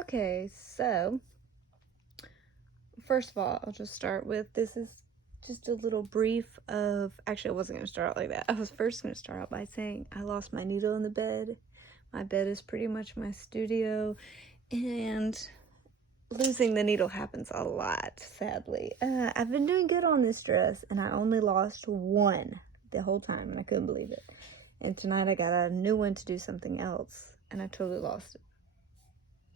Okay, so first of all, I'll just start with this is just a little brief of, actually I wasn't going to start out like that. I was first going to start out by saying I lost my needle in the bed. My bed is pretty much my studio, and losing the needle happens a lot, sadly. I've been doing good on this dress, and I only lost one the whole time, and I couldn't believe it. And tonight I got a new one to do something else, and I totally lost it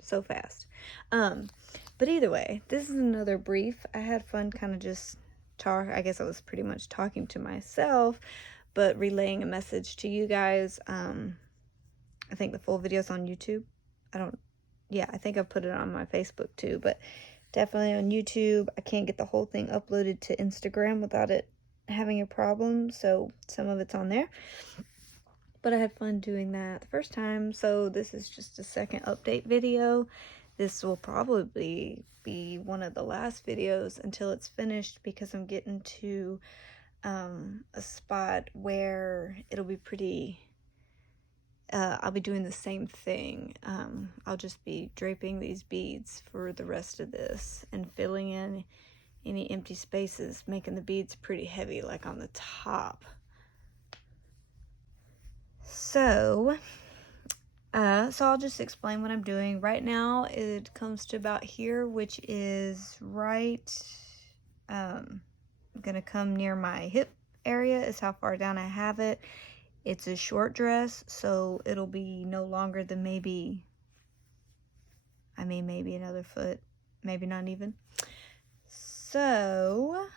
so fast. But either way, this is another brief. I had fun kind of just I guess I was pretty much talking to myself, but relaying a message to you guys. I think the full video's on YouTube. I think I've put it on my Facebook too, but definitely on YouTube. I can't get the whole thing uploaded to Instagram without it having a problem, so some of it's on there. But I had fun doing that the first time, so this is just a second update video. This will probably be one of the last videos until it's finished, because I'm getting to a spot where it'll be pretty, I'll be doing the same thing. I'll just be draping these beads for the rest of this and filling in any empty spaces, making the beads pretty heavy, like on the top. So I'll just explain what I'm doing. Right now, it comes to about here, which is right, gonna come near my hip area is how far down I have it. It's a short dress, so it'll be no longer than maybe another foot, maybe not even. So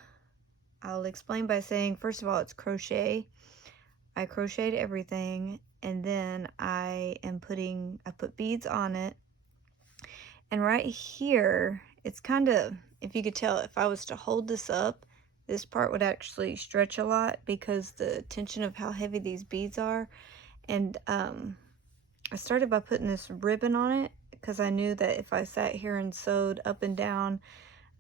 I'll explain by saying, first of all, it's crochet. I crocheted everything, and then I put beads on it. And right here, it's kind of, if you could tell, if I was to hold this up, this part would actually stretch a lot because the tension of how heavy these beads are. And I started by putting this ribbon on it because I knew that if I sat here and sewed up and down,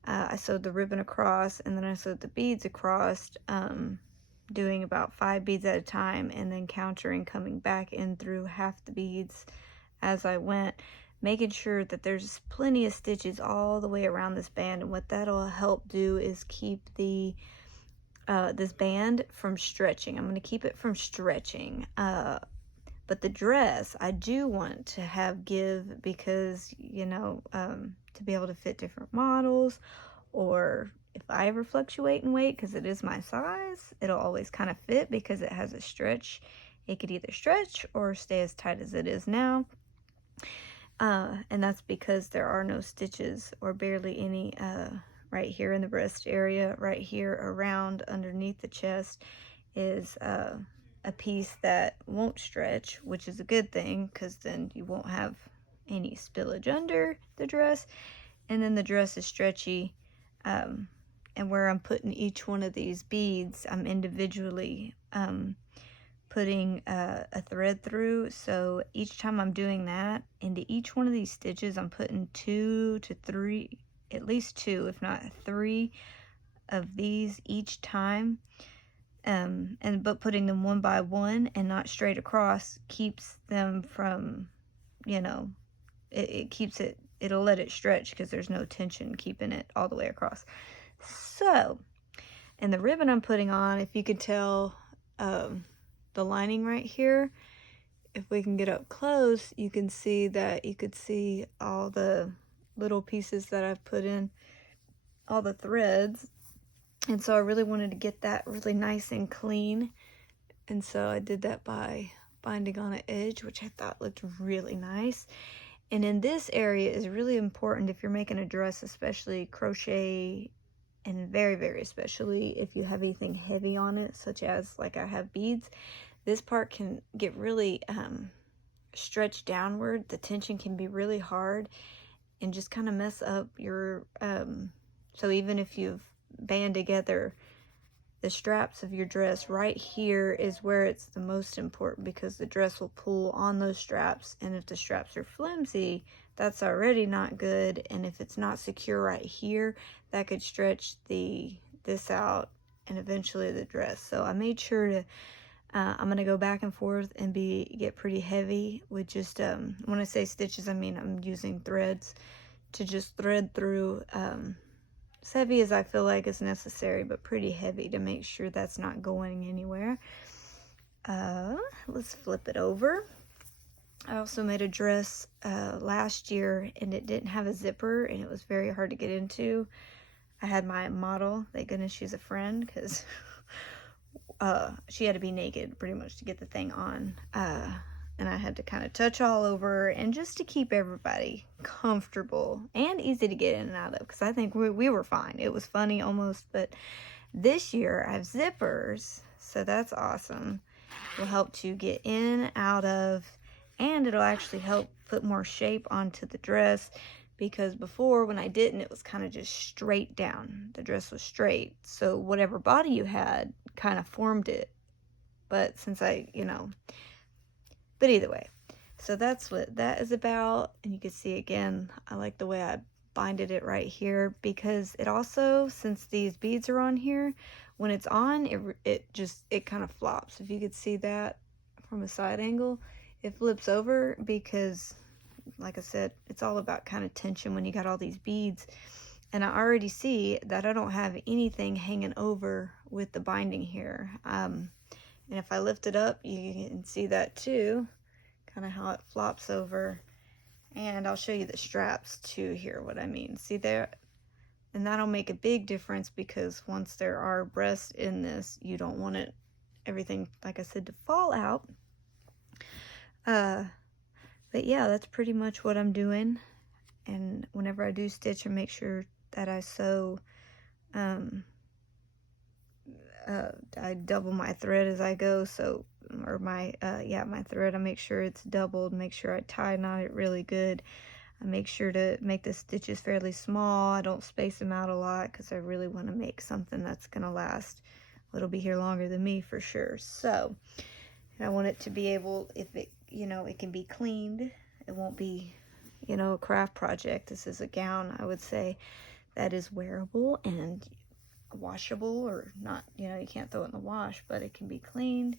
I sewed the ribbon across, and then I sewed the beads across, doing about 5 beads at a time, and then countering, coming back in through half the beads as I went, making sure that there's plenty of stitches all the way around this band. And what that'll help do is keep the this band from stretching. I'm going to keep it from stretching, but the dress I do want to have give, because to be able to fit different models, or if I ever fluctuate in weight, because it is my size, it'll always kind of fit because it has a stretch. It could either stretch or stay as tight as it is now. And that's because there are no stitches, or barely any, right here in the breast area. Right here around underneath the chest is a piece that won't stretch, which is a good thing, because then you won't have any spillage under the dress. And then the dress is stretchy. And where I'm putting each one of these beads, I'm individually putting a thread through. So each time I'm doing that, into each one of these stitches, I'm putting 2 to 3, at least 2, if not 3 of these each time. But putting them one by one and not straight across keeps them from, it keeps it, it'll let it stretch because there's no tension keeping it all the way across. So, and the ribbon I'm putting on, if you could tell, the lining right here, if we can get up close, you can see that, you could see all the little pieces that I've put in, all the threads. And so I really wanted to get that really nice and clean. And so I did that by binding on an edge, which I thought looked really nice. And in this area is really important if you're making a dress, especially crochet, and very, very especially if you have anything heavy on it, such as like I have beads. This part can get really stretched downward. The tension can be really hard and just kind of mess up your, so even if you've band together the straps of your dress, right here is where it's the most important, because the dress will pull on those straps, and if the straps are flimsy, that's already not good. And if it's not secure right here, that could stretch this out and eventually the dress. So I made sure to I'm gonna go back and forth and get pretty heavy with just, when I say stitches, I mean I'm using threads to just thread through, as heavy as I feel like is necessary, but pretty heavy to make sure that's not going anywhere. Let's flip it over. I also made a dress last year, and it didn't have a zipper, and it was very hard to get into. I had my model, thank goodness she's a friend, because she had to be naked pretty much to get the thing on. And I had to kind of touch all over, and just to keep everybody comfortable and easy to get in and out of, because I think we were fine. It was funny almost, but this year I have zippers, so that's awesome. It will help to get in, out of, and it'll actually help put more shape onto the dress, because before when I didn't, it was kind of just straight down. The dress was straight, so whatever body you had kind of formed it. But since but either way, so that's what that is about. And you can see again, I like the way I binded it right here, because it also, since these beads are on here, when it's on, it kind of flops. If you could see that from a side angle, it flips over, because like I said, it's all about kind of tension when you got all these beads. And I already see that I don't have anything hanging over with the binding here. And if I lift it up, you can see that too, kind of how it flops over. And I'll show you the straps too here, what I mean. See there? And that'll make a big difference, because once there are breasts in this, you don't want everything, like I said, to fall out. But yeah, that's pretty much what I'm doing. And whenever I do stitch, I make sure that I sew, I double my thread as I go, so, or my thread, I make sure it's doubled, make sure I tie knot it really good. I make sure to make the stitches fairly small. I don't space them out a lot, because I really want to make something that's going to last. It'll be here longer than me for sure. So, and I want it to be able, if it, it can be cleaned. It won't be, a craft project. This is a gown, I would say, that is wearable and washable, or not, you can't throw it in the wash, but it can be cleaned.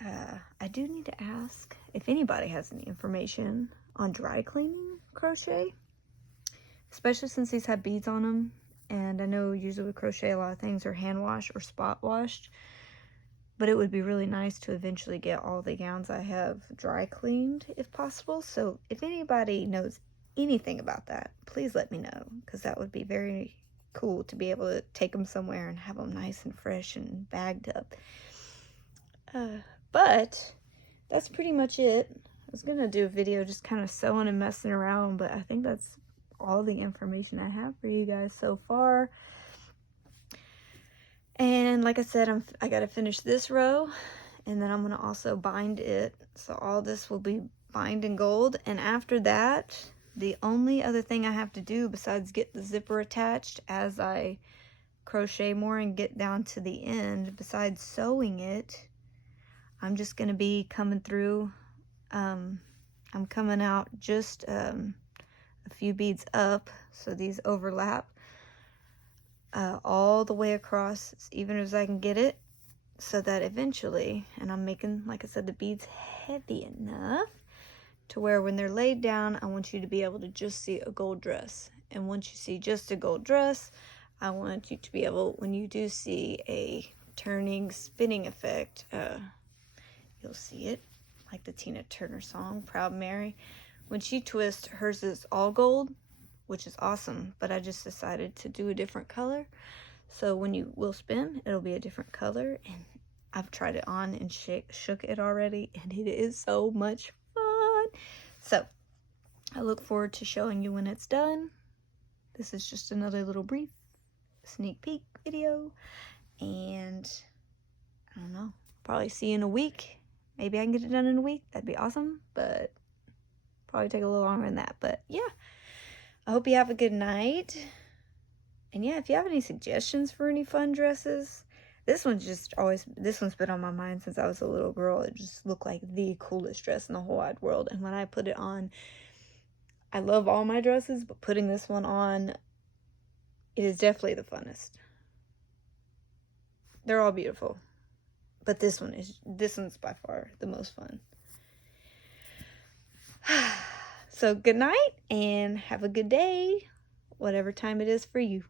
I do need to ask if anybody has any information on dry cleaning crochet, especially since these have beads on them. And I know usually with crochet, a lot of things are hand washed or spot washed, but it would be really nice to eventually get all the gowns I have dry cleaned if possible. So if anybody knows anything about that, please let me know, because that would be very cool to be able to take them somewhere and have them nice and fresh and bagged up. But that's pretty much it. I was gonna do a video just kind of sewing and messing around, but I think that's all the information I have for you guys so far. And like I said, I gotta finish this row, and then I'm gonna also bind it. So all this will be bind in gold, and after that, the only other thing I have to do besides get the zipper attached as I crochet more and get down to the end, besides sewing it, I'm just gonna be coming through. I'm coming out just a few beads up, so these overlap all the way across, as even as I can get it, so that eventually, and I'm making, like I said, the beads heavy enough to where when they're laid down, I want you to be able to just see a gold dress. And once you see just a gold dress, I want you to be able, when you do see a turning, spinning effect, you'll see it, like the Tina Turner song, Proud Mary. When she twists, hers is all gold, which is awesome, but I just decided to do a different color. So when you will spin, it'll be a different color, and I've tried it on and shook it already, and it is so much fun. So I look forward to showing you when it's done. This is just another little brief sneak peek video, and I don't know, probably see you in a week. Maybe I can get it done in a week. That'd be awesome, but probably take a little longer than that. But yeah, I hope you have a good night. And yeah, if you have any suggestions for any fun dresses, this one's been on my mind since I was a little girl. It just looked like the coolest dress in the whole wide world. And when I put it on, I love all my dresses, but putting this one on, it is definitely the funnest. They're all beautiful. But this one's by far the most fun. So good night and have a good day, whatever time it is for you.